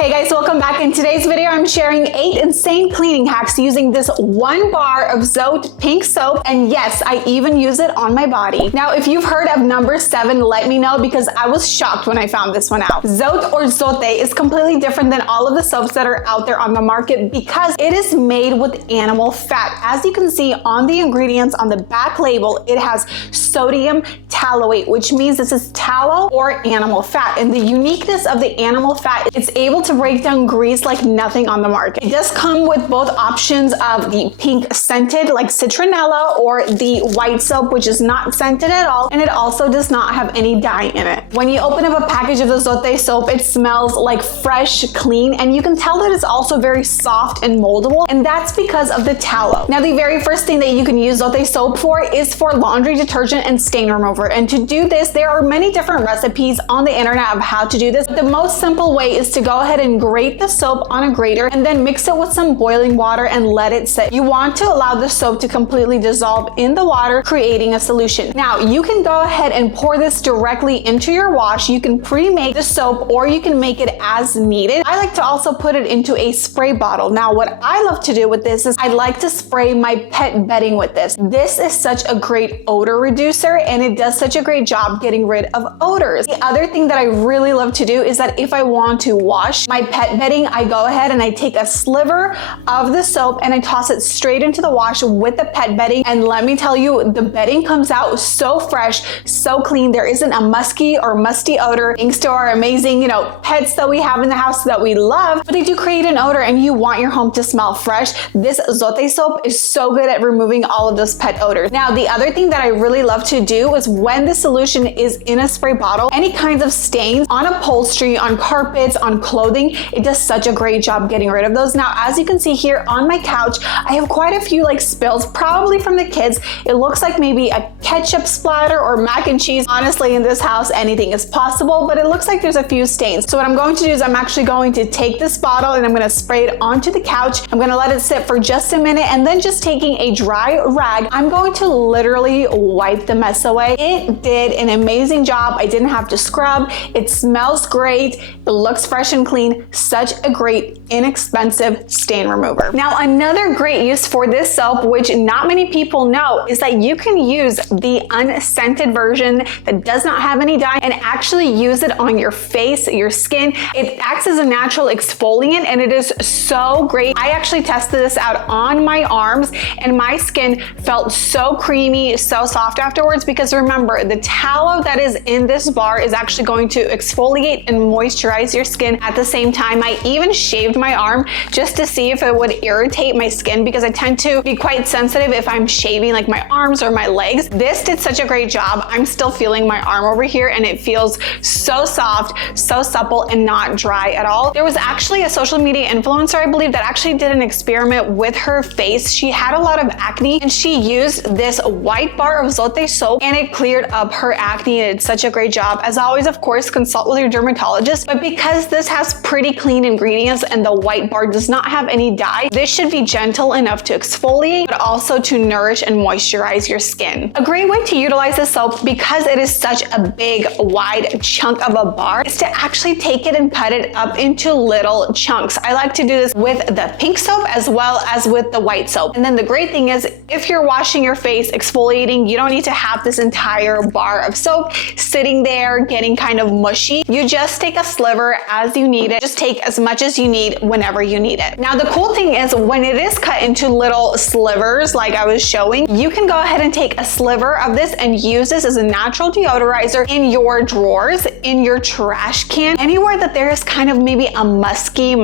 Hey guys, welcome back. In today's video, I'm sharing 8 insane cleaning hacks using this 1 bar of Zote pink soap. And yes, I even use it on my body. Now, if you've heard of number 7, let me know because I was shocked when I found this one out. Zote or Zote is completely different than all of the soaps that are out there on the market because it is made with animal fat. As you can see on the ingredients on the back label, it has sodium tallowate, which means this is tallow or animal fat. And the uniqueness of the animal fat, it's able to break down grease like nothing on the market. It does come with both options of the pink scented like citronella or the white soap, which is not scented at all. And it also does not have any dye in it. When you open up a package of the Zote soap, it smells like fresh, clean, and you can tell that it's also very soft and moldable. And that's because of the tallow. Now, the very first thing that you can use Zote soap for is for laundry detergent and stain remover. And to do this, there are many different recipes on the internet of how to do this. The most simple way is to go ahead and grate the soap on a grater and then mix it with some boiling water and let it sit. You want to allow the soap to completely dissolve in the water, creating a solution. Now, you can go ahead and pour this directly into your wash. You can pre-make the soap or you can make it as needed. I like to also put it into a spray bottle. Now, what I love to do with this is I like to spray my pet bedding with this. This is such a great odor reducer and it does such a great job getting rid of odors. The other thing that I really love to do is that if I want to wash my pet bedding, I go ahead and I take a sliver of the soap and I toss it straight into the wash with the pet bedding. And let me tell you, the bedding comes out so fresh, so clean. There isn't a musky or musty odor thanks to our amazing, pets that we have in the house that we love, but they do create an odor and you want your home to smell fresh. This Zote soap is so good at removing all of those pet odors. Now, the other thing that I really love to do is when the solution is in a spray bottle, any kinds of stains on upholstery, on carpets, on clothing, it does such a great job getting rid of those. Now, as you can see here on my couch, I have quite a few spills, probably from the kids. It looks like maybe a ketchup splatter or mac and cheese. Honestly, in this house, anything is possible, but it looks like there's a few stains. So what I'm going to do is I'm actually going to take this bottle and I'm going to spray it onto the couch. I'm going to let it sit for just a minute and then just taking a dry rag, I'm going to literally wipe the mess away. It did an amazing job. I didn't have to scrub. It smells great. It looks fresh and clean. Such a great, inexpensive stain remover. Now, another great use for this soap, which not many people know, is that you can use the unscented version that does not have any dye and actually use it on your face, your skin. It acts as a natural exfoliant and it is so great. I actually tested this out on my arms and my skin felt so creamy, so soft afterwards because remember, the tallow that is in this bar is actually going to exfoliate and moisturize your skin at the same time. I even shaved my arm just to see if it would irritate my skin because I tend to be quite sensitive if I'm shaving my arms or my legs. This did such a great job. I'm still feeling my arm over here and it feels so soft, so supple and not dry at all. There was actually a social media influencer, I believe, that actually did an experiment with her face. She had a lot of acne and she used this white bar of Zote soap and it cleared up her acne. It did such a great job. As always, of course, consult with your dermatologist, but because this has pretty clean ingredients and the white bar does not have any dye, this should be gentle enough to exfoliate, but also to nourish and moisturize your skin. A great way to utilize this soap, because it is such a big, wide chunk of a bar, is to actually take it and cut it up into little chunks. I like to do this with the pink soap as well as with the white soap. And then the great thing is, if you're washing your face, exfoliating, you don't need to have this entire bar of soap sitting there getting kind of mushy. You just take a sliver as you need it. Just take as much as you need whenever you need it. Now, the cool thing is when it is cut into little slivers like I was showing, you can go ahead and take a sliver of this and use this as a natural deodorizer in your drawers, in your trash can, anywhere that there is kind of maybe a musty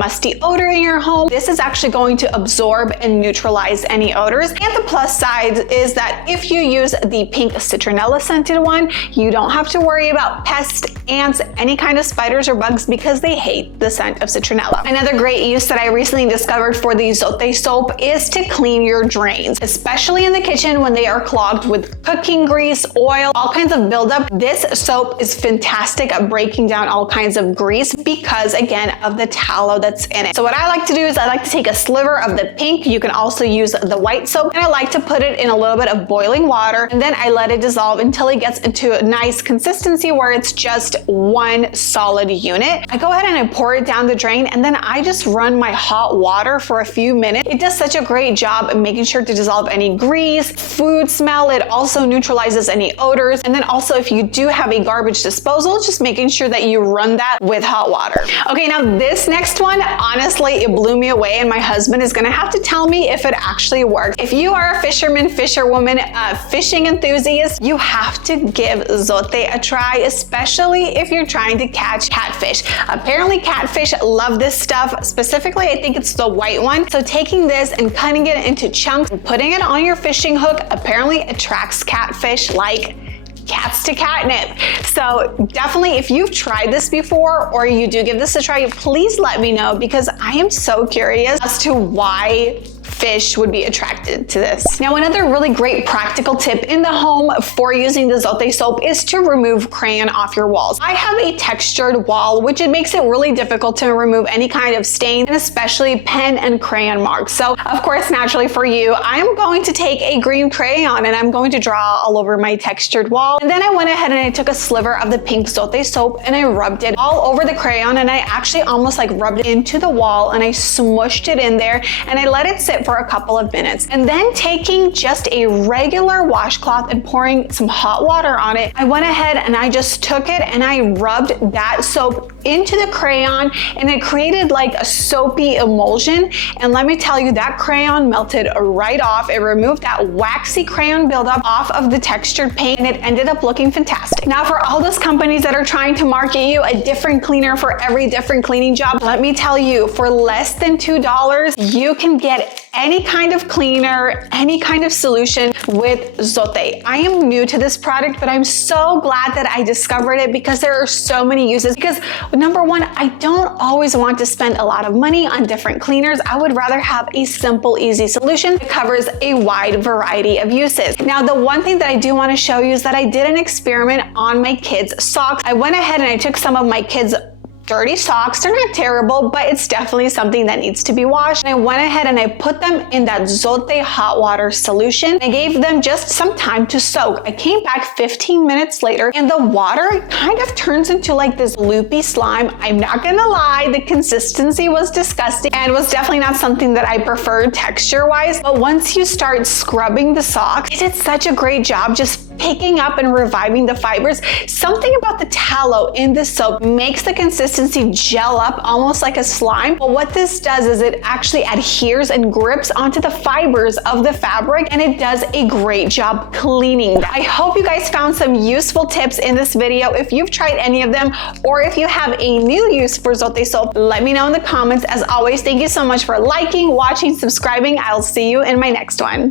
odor in your home. This is actually going to absorb and neutralize any odors. And the plus side is that if you use the pink citronella scented one, you don't have to worry about pests, ants, any kind of spiders or bugs because they hate the scent of citronella. Another great use that I recently discovered for the Zote soap is to clean your drains, especially in the kitchen when they are clogged with cooking grease, oil, all kinds of buildup. This soap is fantastic at breaking down all kinds of grease because, again, of the tallow that's in it. So what I like to do is I like to take a sliver of the pink. You can also use the white soap, and I like to put it in a little bit of boiling water, and then I let it dissolve until it gets into a nice consistency where it's just one solid unit. I go ahead and I pour pour it down the drain, and then I just run my hot water for a few minutes. It does such a great job of making sure to dissolve any grease, food smell. It also neutralizes any odors. And then also if you do have a garbage disposal, just making sure that you run that with hot water. Okay, now this next one, honestly, it blew me away, and my husband is gonna have to tell me if it actually works. If you are a fisherman, fisherwoman, fishing enthusiast, you have to give Zote a try, especially if you're trying to catch catfish. Apparently catfish love this stuff. Specifically, I think it's the white one. So taking this and cutting it into chunks and putting it on your fishing hook apparently attracts catfish like cats to catnip. So definitely, if you've tried this before or you do give this a try, please let me know, because I am so curious as to why fish would be attracted to this. Now, another really great practical tip in the home for using the Zote soap is to remove crayon off your walls. I have a textured wall, which it makes it really difficult to remove any kind of stain, and especially pen and crayon marks. So of course, naturally for you, I'm going to take a green crayon and I'm going to draw all over my textured wall. And then I went ahead and I took a sliver of the pink Zote soap and I rubbed it all over the crayon, and I actually almost like rubbed it into the wall and I smushed it in there and I let it sit for a couple of minutes. And then taking just a regular washcloth and pouring some hot water on it, I went ahead and I just took it and I rubbed that soap into the crayon, and it created like a soapy emulsion. And let me tell you, that crayon melted right off. It removed that waxy crayon buildup off of the textured paint, and it ended up looking fantastic. Now, for all those companies that are trying to market you a different cleaner for every different cleaning job, let me tell you, for less than $2, you can get any kind of cleaner, any kind of solution with Zote. I am new to this product, but I'm so glad that I discovered it, because there are so many uses. Because number one, I don't always want to spend a lot of money on different cleaners. I would rather have a simple, easy solution that covers a wide variety of uses. Now, the one thing that I do want to show you is that I did an experiment on my kids' socks. I went ahead and I took some of my kids' dirty socks. They're not terrible, but it's definitely something that needs to be washed. And I went ahead and I put them in that Zote hot water solution. I gave them just some time to soak. I came back 15 minutes later and the water kind of turns into like this loopy slime. I'm not gonna lie, the consistency was disgusting and was definitely not something that I preferred texture-wise. But once you start scrubbing the socks, it did such a great job just picking up and reviving the fibers. Something about the tallow in the soap makes the consistency gel up almost like a slime. But what this does is it actually adheres and grips onto the fibers of the fabric, and it does a great job cleaning them. I hope you guys found some useful tips in this video. If you've tried any of them, or if you have a new use for Zote soap, let me know in the comments. As always, thank you so much for liking, watching, subscribing. I'll see you in my next one.